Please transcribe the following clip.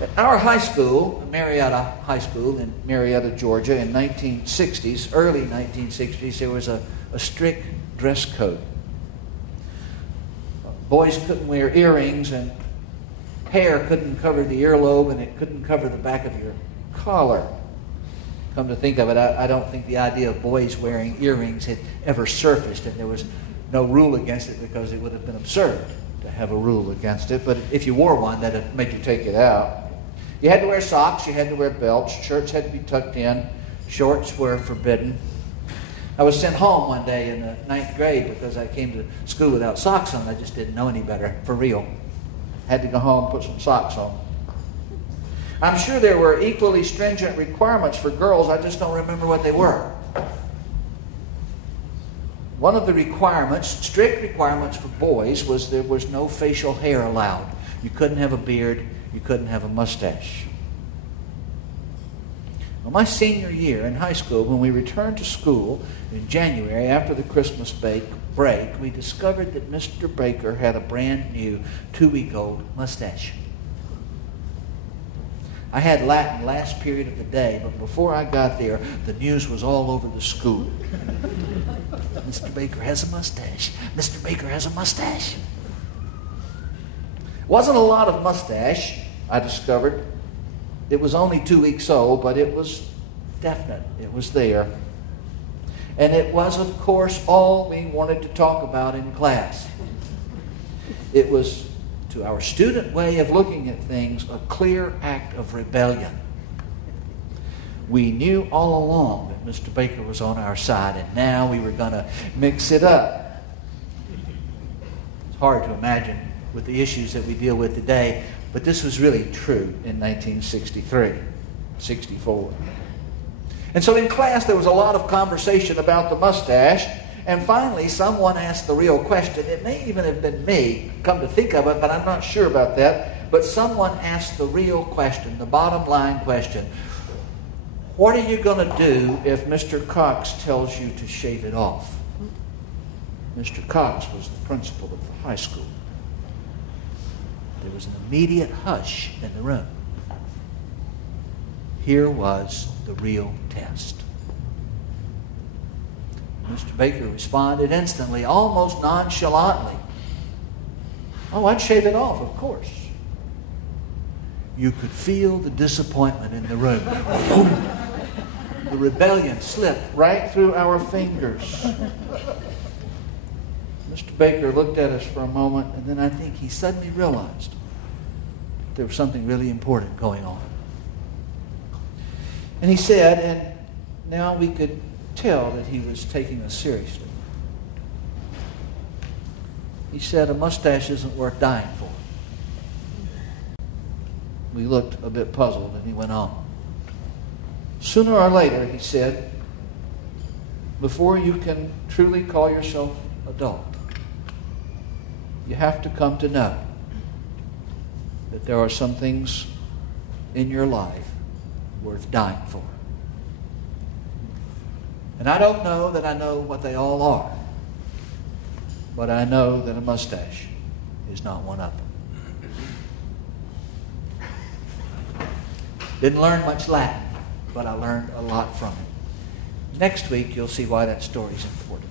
At our high school, Marietta High School in Marietta, Georgia, in 1960s, early 1960s, there was a strict dress code. Boys couldn't wear earrings, and hair couldn't cover the earlobe, and it couldn't cover the back of your collar. Come to think of it, I don't think the idea of boys wearing earrings had ever surfaced, and there was no rule against it because it would have been absurd to have a rule against it. But if you wore one, that would make you take it out. You had to wear socks, you had to wear belts, shirts had to be tucked in, shorts were forbidden. I was sent home one day in the 9th grade because I came to school without socks on. I just didn't know any better, for real. Had to go home, put some socks on. I'm sure there were equally stringent requirements for girls. I just don't remember what they were. One of the requirements, strict requirements for boys, was there was no facial hair allowed. You couldn't have a beard. You couldn't have a mustache. Well, my senior year in high school, when we returned to school in January after the Christmas break, we discovered that Mr. Baker had a brand new 2-week-old mustache. I had Latin last period of the day, but before I got there, the news was all over the school. Mr. Baker has a mustache. Mr. Baker has a mustache. Wasn't a lot of mustache, I discovered. It was only 2 weeks old, but it was definite. It was there. And it was, of course, all we wanted to talk about in class. It was, to our student way of looking at things, a clear act of rebellion. We knew all along that Mr. Baker was on our side, and now we were going to mix it up. It's hard to imagine with the issues that we deal with today, but this was really true in 1963, 64. And so in class there was a lot of conversation about the mustache, and finally someone asked the real question. It may even have been me, come to think of it, but I'm not sure about that. But someone asked the real question, the bottom line question. What are you going to do if Mr. Cox tells you to shave it off? Mr. Cox was the principal of the high school. There was an immediate hush in the room. Here was the real test. Mr. Baker responded instantly, almost nonchalantly. Oh, I'd shave it off, of course. You could feel the disappointment in the room. The rebellion slipped right through our fingers. Mr. Baker looked at us for a moment, and then I think he suddenly realized there was something really important going on. And he said, and now we could tell that he was taking us seriously. He said, a mustache isn't worth dying for. We looked a bit puzzled, and he went on. Sooner or later, he said, before you can truly call yourself adult, you have to come to know that there are some things in your life worth dying for. And I don't know that I know what they all are, but I know that a mustache is not one of them. Didn't learn much Latin, but I learned a lot from it. Next week, you'll see why that story is important.